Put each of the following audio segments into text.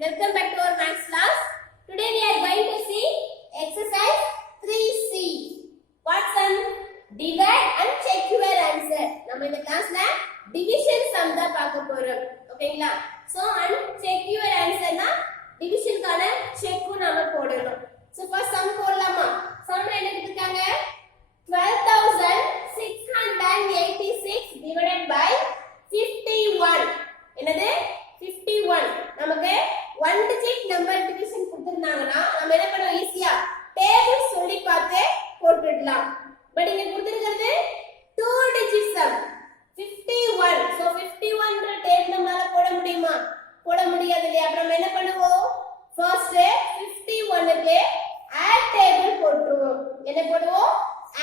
Welcome back to our maths class. Today we are going to see exercise 3C. What's sum? Divide and check your answer. நம்ம இந்த கிளாஸ்ல division sum தான் பார்க்க போறோம். ஓகேங்களா? So and check your answer னா division கான check நாம போடணும். So first sum போடலாமா? sum என்ன கொடுத்திருக்காங்க? 12686 divided by 51. என்னது? 51. நமக்கு 1 digit number division கொடுத்திருந்தாங்கன்னா நம்ம என்ன பண்ணலாம் ஈஸியா டேபிள் சொல்லி பார்த்து போட்டுடலாம். பட் இங்க கொடுத்திருக்கிறது 2 digit sum 51. சோ 51 ன்ற டேபிள் நம்மால போட முடியுமா? போட முடியாது இல்லையா? அப்ப நம்ம என்ன பண்ணுவோம்? ஃபர்ஸ்ட் 51 க்கு add table போட்டுருவோம். என்ன போடுவோம்?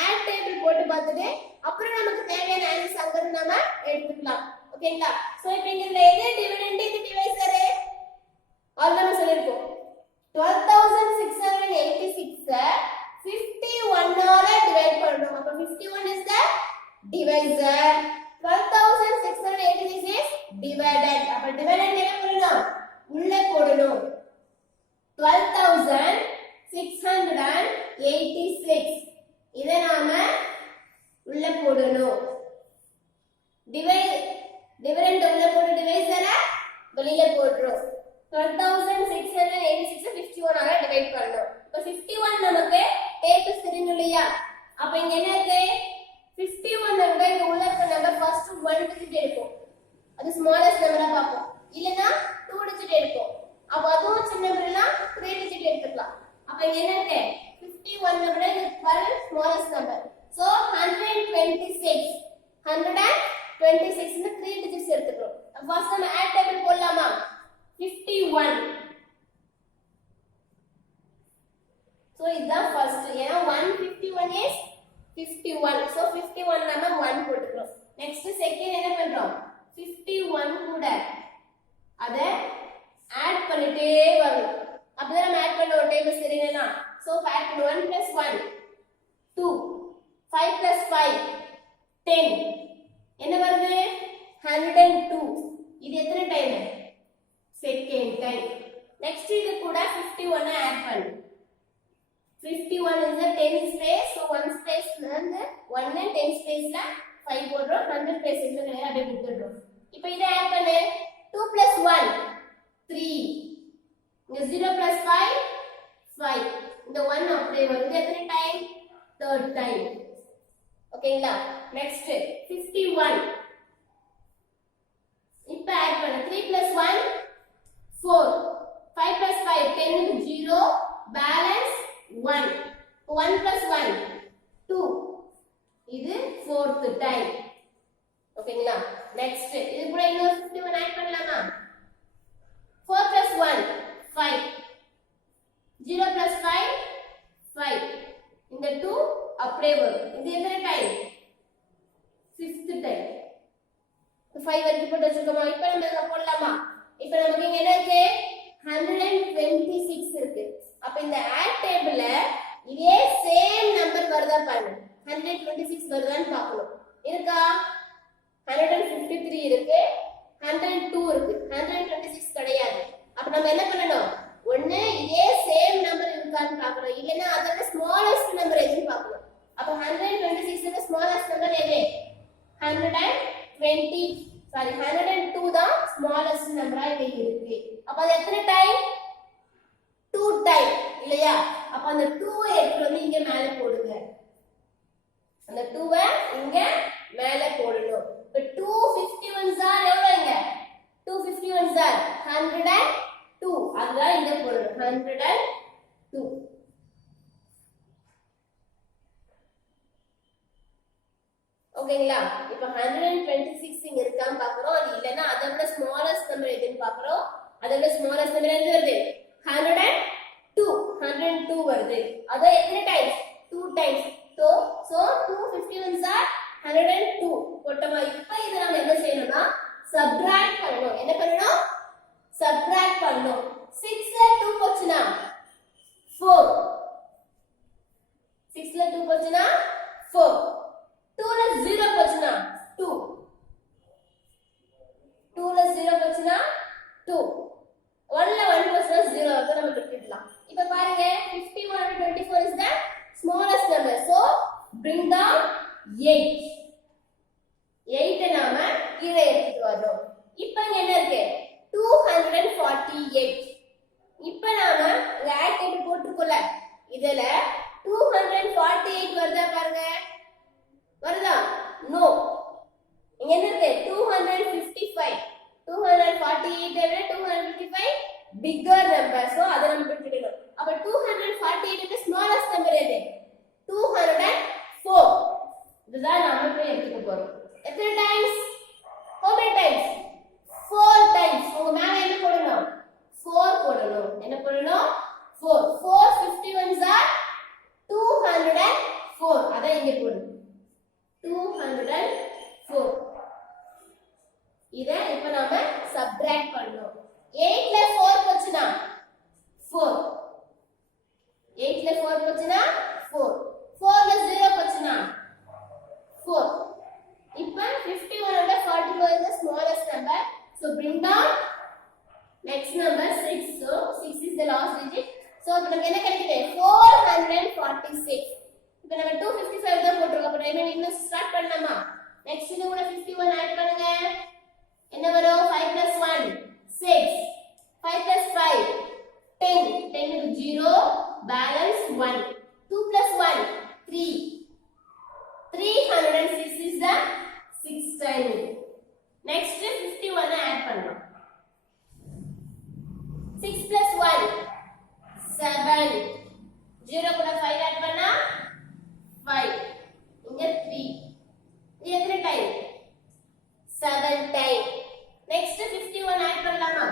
add table போட்டு பார்த்துட்டு அப்புறம் நமக்கு தேவையான ஆன்சர் அங்க நாம எடுத்துக்கலாம். ஓகேங்களா? சோ இப்போ இங்க எது டிவிடெண்ட் இது டிவைசர் ஆல்ரெடி சொல்லிருக்கோம். 12686 51 ஆல டிவைட் பண்ணனும். அப்ப 51 is the divisor. 12686 is divided. அப்ப dividend என்ன பண்ணனும்? உள்ள போடணும். 12686 இத நாம உள்ள போடணும். டிவிடெண்ட் உள்ள போட்டு டிவைசரை வெளியில போடுறோம். 12686 51 ஆல டிவைட் பண்ணனும். இப்ப 51 நமக்கு டேபிள் தெரியும் இல்லையா? அப்ப இங்க என்ன இருக்கு? 51 விட இங்க உள்ள இருக்க நம்பர் ஃபர்ஸ்ட் 1 டிஜிட் எடுப்போம். அது ஸ்மாலஸ்ட் நம்பரா பாப்போம். இல்லனா 2 டிஜிட் எடுப்போம். அப்ப அதுவும் சின்ன நம்பர்னா 3 டிஜிட் எடுத்துக்கலாம். அப்ப இங்க என்ன இருக்கு? 51 விட இது ஸ்மாலஸ்ட் நம்பர். சோ 126 126 ன்னு 3 டிஜிட்ஸ் எடுத்துக்கிறோம். ஃபர்ஸ்ட் நம்ம ஆட் டேபிள் போடலாமா? 51. சோ இதுதான் ஃபர்ஸ்ட். ஏனா 151 is 51. சோ 51 நாம 1 போட்டுக்கிறோம். நெக்ஸ்ட் செகண்ட் என்ன பண்றோம்? 51 கூட அத ஆட் பண்ணிட்டே வரணும். அப்பதான் நம்ம ஆட் பண்ண ஒரு டேபிள் சரினா. சோ ஆட் பண்ணு 1 + 1 2 5 + 5 10 என்ன வருது? 102. இது எத்தனை டைம்? Second time. நெக்ஸ்ட் இது கூட 51 ஆட் பண்ணு. 51 is the 10 space. So 1 space வந்து 1 and 10 spaceல 5 போடுறோம். 100 space இல்ல கிடையாது அப்படியே விட்டுறோம். இப்போ இத ஆட் பண்ணு. 2 + 1 3. இங்க 0 + 5 5. இந்த 1 அப்படியே வருது. எத்தனை டைம்? Third time. ஓகேங்களா? நெக்ஸ்ட் 51. இப்போ ஆட் பண்ணு. 3 + 1 4. 5 + 5 10 க்கு 0 பேலன்ஸ் 1. 1 + 1 2. இது fourth டைம். ஓகேங்களா? நெக்ஸ்ட் இது கூட இன்னொரு 51 ஆட் பண்ணலாமா? 4 + 1 5. 0 + 5 5. இந்த 2 அப்படியே வரும். இது எத்தனை டைம்? fifth time. 5 வரைக்கும் போட்டு வச்சிருக்கோமா? இப்போ நம்ம இத போடலாமா? இப்போ நமக்கு இங்க என்ன இருக்கு? 126 இருக்கு. அப்ப இந்த ஆட் டேபிள்ல இதே சேம் நம்பர் வருதா பாருங்க. 126 வருதான்னு பார்க்கணும். இருக்கா? 153 இருக்கு. 102 இருக்கு. 126 கிடையாது. அப்ப நம்ம என்ன பண்ணணும்? ஒண்ணு இதே சேம் நம்பர் இருக்கான்னு பார்க்கணும். இல்லனா அதோட ஸ்மாலஸ்ட் நம்பர் எதுன்னு பார்க்கணும். அப்ப 126 ஓட ஸ்மாலஸ்ட் நம்பர் எது? 102 தான் ஸ்மாலஸ்ட் நம்பரா இங்க இருக்கு. அப்ப அது எத்தனை டைம்? 2 டைம் இல்லையா? அப்ப அந்த 2 எடுத்து வந்து இங்க மேல போடுங்க. அந்த 2 இங்க மேல போடணும். இப்ப 251s are எவ்வளவுங்க? 251s are 102. அதுதான் இங்க போடணும். 102. ஓகேங்களா? இப்ப 126 இங்க இருக்கான்னு பாக்குறோம். அது இல்லனா அதோட ஸ்மாலஸ்ட் நம்பர் எதுன்னு பாக்குறோம். அதோட ஸ்மாலஸ்ட் நம்பர் எது வருது? 102 வருது. அத எத்தனை times? 2 times. So 251s are 102 போட்டோமா? இப்போ இத நாம என்ன செய்யணும்னா சப்ட்ராக்ட் பண்ணனும். என்ன பண்ணனும்? சப்ட்ராக்ட் பண்ணனும். 6 ல 2 போச்சுனா 4. 6 ல 2 போச்சுனா 4. 2 ல 0 போச்சுனா 2. 2 ல 0 போச்சுனா 2. 1 ல 1 bring down 8. 8 நாம கீழே எடுத்துட்டு வரோம். இப்போ இங்க என்ன இருக்கு 248. இப்போ நாம பிராக்கெட் போட்டுக்கொள்ள இதல 248 வருதா பாருங்க. வருதா? நோ. இங்க என்ன இருக்கு 255. 248 விட 255 bigger number. So அத நம்ம விட்டுடணும். அப்ப 248 விட smallest number எது? 204. இதுதான் நாம போய் எடுத்துக்க போறோம். எத்தனை times? how many times? 4 times. உங்க மேல என்ன போடணும்? 4 போடணும். என்ன போடணும்? 4. 4 51s are 204. அத இங்க போடணும். 204. இத இப்ப நாம சப்ட்ராக்ட் பண்ணனும். 8 ல 4 போச்சுனா 4. 8 ல 4 போச்சுனா 4. 4 ல 0 போச்சுனா 4. இப்ப 51 ஓட 44 is the smallest number. So bring down next number 6. So 6 is the last digit. So இப்ப நமக்கு என்ன கிடைக்குது 446. இப்ப நம்ம 255 தான் போட்டுறோம். அப்ப ரிமைனிங் இன்னும் ஸ்டார்ட் பண்ணலாமா? நெக்ஸ்ட் இது கூட 51 ஆட் பண்ணுங்க. என்ன வரும் 5 plus 1 6. 5 plus 5 10. 10 க்கு 0 balance 1. 2 plus 1 3. 306 is the 6th time. Next 51 add பண்ணலாம். 6 plus 1 7. 0 கூட 5 add பண்ணா 5. இங்க 3. இது எத்தனை டைம்? 7 டைம். Next 51 add பண்ணலாமா?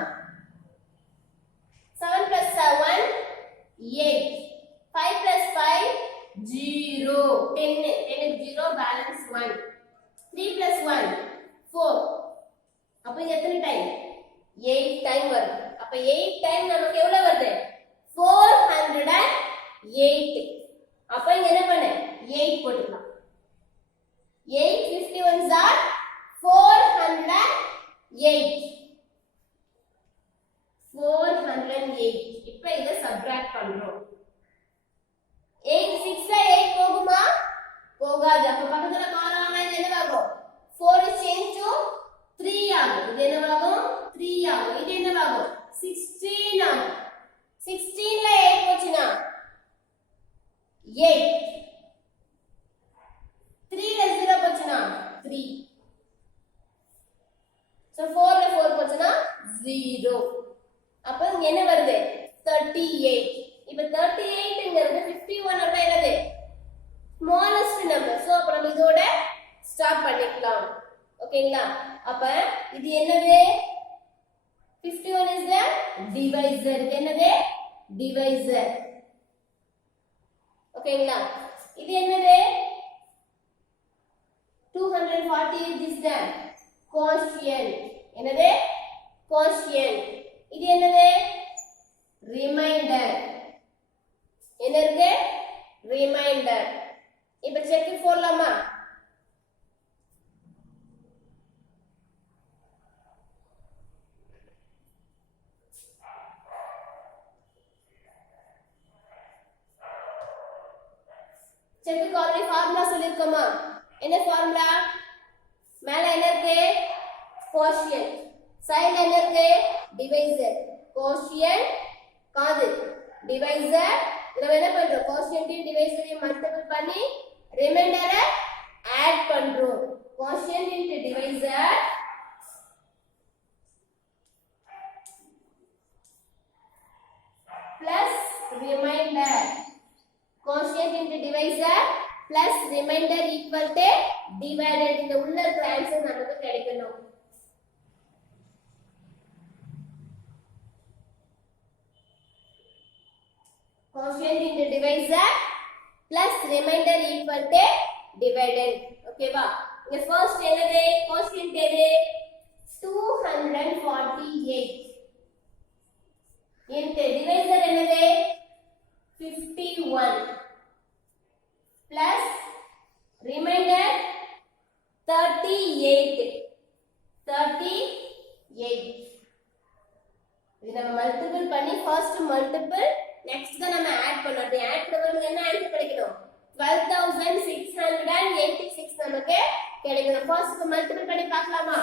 7 plus 7 8. 5 plus 5 0. 10 க்கு 0 balance 1. 3 plus 1 4. அப்ப இது எத்தனை டைம்? 8 டைம் வருது. அப்ப 8 டைம் நமக்கு எவ்வளவு வருது? 408. அப்ப இங்க என்ன பண்ணு 8 போட்டுக்கலாம். 8 51s are 408. 408. இப்ப இத சப்ட்ராக்ட் பண்றோம். 8 6 ல 8 போகுமா? போகாது. அப்ப பக்கத்துல காரணமா இது என்னவாகும்? 4 is changed to 3 ஆகும். இது என்னவாகும்? 3 ஆகும். இது என்னவாகும்? 16 ஆகும். 16 ல 8 போச்சுனா 8. 3 ல 0 போச்சுனா 3. So 4 ல 4 போச்சுனா 0. அப்ப இங்க என்ன வருது? 38. இப்ப 38ங்கிறது 51 ஓட என்னது? smallest number. So அப்ப நம்ம இதோட ஸ்டாப் பண்ணிக்கலாம். ஓகேங்களா? அப்ப இது என்னது? 51 is the divisor. இது என்னது? divisor. ஓகேங்களா? இது என்னது? 248 is the quotient. என்னது? quotient. இது என்னது? remainder. என்ன இருக்கு? remainder. இப்ப செக் போடலாமா? செக்குக்கு ஆல்ரெடி ஃபார்முலா சொல்லிருக்கோமா? என்ன ஃபார்முலா? மேல என்ன இருக்கு? quotient. சைடுல என்ன இருக்கு? divisor. quotient காது divisor. நம்ம என்ன பண்றோம்? quotient ஐயும் divisor ஐயும் மல்டிபிள் பண்ணி ரிமைண்டரை ஆட் பண்றோம். quotient into divisor plus remainder. quotient into divisor plus remainder equal to divided. இந்த உள்ள இருக்கிற ஆன்சர் நமக்கு கிடைக்கணும். quotient into divisor plus remainder equal to dividend. Okay va? இங்க first என்னது? quotient எது? 248 into divisor என்னது? 51 plus remainder 38. இது நம்ம மல்டிபிள் பண்ணி first multiple next தான் நம்ம ஆட் பண்ணோம். ஆட் பண்ணும்போது என்ன ஆன்சர் கிடைக்கும்? 12686 நமக்கு கிடைக்கும். ஃபர்ஸ்ட் மல்டிபிள் பண்ணி பார்க்கலாமா?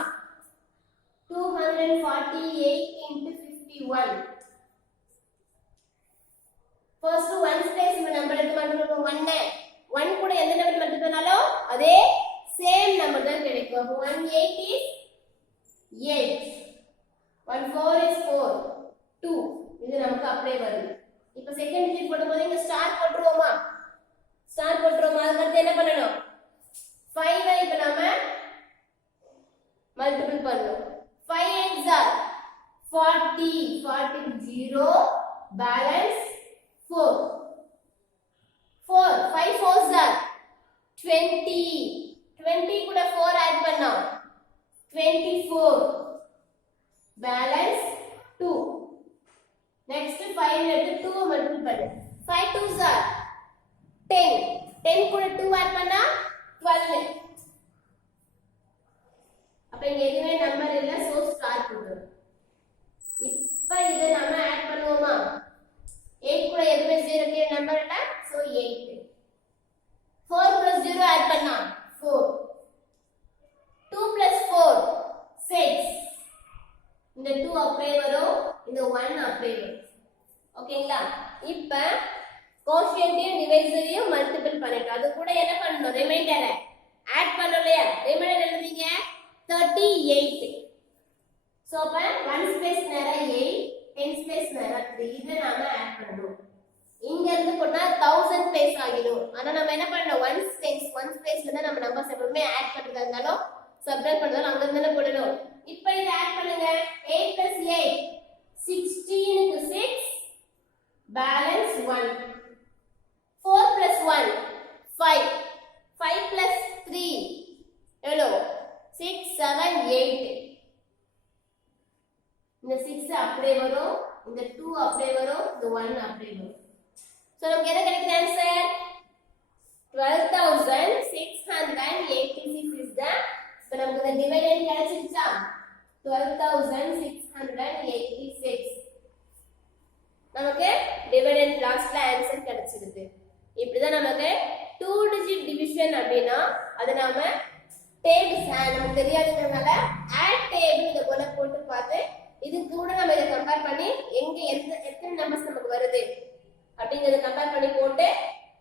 248 into 51. First once place number எடுத்து மல்டிபிள் பண்ணுங்க. 1 கூட எந்த நம்பர் மல்டிபிள் பண்ணாலும் அதே சேம் நம்பர் தான் கிடைக்கும். 18 is 8. 14 is 4. 2. இது நமக்கு அப்படியே வருது. இப்போ செகண்ட் டிஜிட் போடும்போது இங்க ஸ்டார் போட்டுருவோமா? ஸ்டார் போட்டுருவோமா? அதுக்கு அடுத்து என்ன பண்ணணும்? 5 ஐ இப்போ நாம மல்டிபிள் பண்ணணும். 5 8s are 40. 40 0 balance 4. 4 5 4s are 20. 20 கூட 4 ஆட் பண்ணோம். 24 balance 2. Next 5 எடுத்து 2 மல்டிபிள் பண்ணு. 5 2s are 10. 10 கூட 2 ஆட் பண்ணா 12. அப்ப இங்க எதுமே நம்பர் இல்ல, சோ ஸ்டார் போடுறோம். இப்போ இத நாம ஆட் பண்ணுவோமா? 8 கூட எதுமே 0 கே நம்பர் இல்ல, சோ 8. 4 plus 0 ஆட் பண்ணா 4. 2 plus 4 6. இந்த 2 அப்படியே வரும், இந்த 1 அப்படியே வரும். ஓகேங்களா? இப்போ கோஷியன்ட்டையும் டிவைசரையும் மல்டிபிள் பண்ணிட்டோம். அது கூட என்ன பண்ணணும்? ரிமைண்டரை ஆட் பண்ணணும் இல்லையா? ரிமைண்டர் எழுதுறீங்க 38. சோ அப்ப 1 ஸ்பேஸ் நேரா 8, 10 ஸ்பேஸ் நேரா 3. இதை நாம ஆட் பண்ணணும். இங்க இருந்து போட்டா 1000 ஸ்பேஸ் ஆகிடும். ஆனா நம்ம என்ன பண்ணணும்? 1 ஸ்பேஸ்ல தான் நம்ம நம்பர்ஸ் எப்பவுமே ஆட் பண்றதா இருந்தாலும் சப்ட்ராக்ட் பண்றதாலும் அங்க இருந்து தான போடணும். இப்போ இத ஆட் பண்ணுங்க. 8 plus 8 16 க்கு 6 balance 1. 4 plus 1 5. 5 plus 3 எவ்வளோ? 6 7 8. இந்த 6 அப்படியே வரும், இந்த 2 அப்படியே வரும், இந்த 1 அப்படியே வரும். சோ நமக்கு என்ன கிடைக்குது ஆன்சர்? 12686 is the. இப்போ நமக்கு இந்த டிவைடண்ட் கிடைச்சிருச்சா? 12686 நமக்கு டிவைடண்ட் லாஸ்ட்ல ஆன்சர் கிடைச்சிருது. இப்படிதான் நமக்கு 2 டிஜிட் டிவிஷன் அப்படினா அது நாம டேபிள்ஸ் நமக்கு தெரியாதுங்கறனால ஆட் டேபிள் இத போல போட்டு பார்த்து இது கூட நம்ம இத கம்பேர் பண்ணி எங்க எத்தனை நம்பர்ஸ் நமக்கு வருது அப்படிங்கறத கம்பேர் பண்ணி போட்டு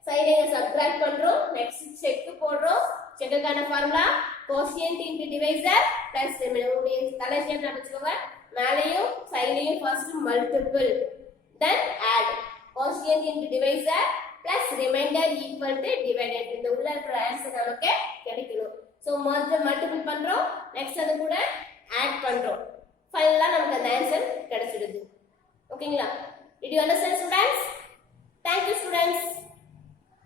சைடுல சப்ட்ராக்ட் பண்றோம். நெக்ஸ்ட் செக் போடுறோம். செக்குக்கான formula quotient into divisor plus remainder. தலைஷன் வச்சுக்கோங்க. மேலேயும் சைடுலயும் first multiple then add. Quotient into divisor plus remainder equal to divided. இந்த உள்ள இருக்கிற ஆன்சர் நமக்கு கிடைக்கும். சோ மல்டிபிள் பண்றோம், நெக்ஸ்ட் அது கூட ஆட் பண்றோம். ஃபைனலா நமக்கு அந்த ஆன்சர் கிடைச்சிடுது. ஓகேங்களா? Did you understand students? Thank you students.